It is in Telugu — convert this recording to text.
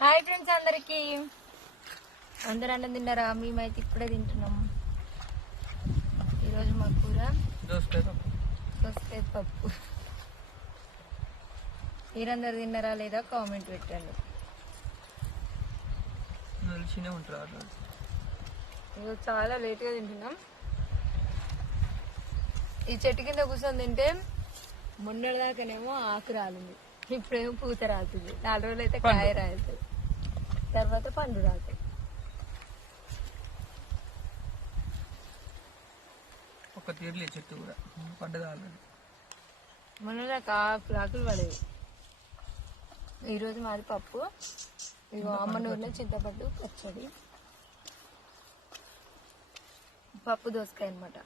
హాయ్ ఫ్రెండ్స్ అందరికి. అందరు అన్నం తిన్నారా? మేమైతే ఇప్పుడే తింటున్నాం. ఈరోజు మా కూర. దోసకాయ పప్పు. మీరందరు తిన్నారా లేదా కామెంట్ పెట్టండి. ఈరోజు చాలా లేట్గా తింటున్నాం. ఈ చెట్టు కింద కూర్చొని తింటే మొన్నటిదాకానేమో ఆకు రాలింది. ఇప్పుడేమో పూత రాలుతుంది నాలుగు రోజులు అయితే కాయ రాలుతుంది తర్వాత పండు రాలుతుంది ఒక తీరులే చెట్టు కూడా. పడ్డది ఆల్రెడీ మొన్నదాకా ఆకులు ఆకులు పడేవి. ఈరోజు మాది పప్పు. ఇగో అమ్మ నూనె చింతపండు పచ్చడి. పప్పు దోసకాయ అనమాట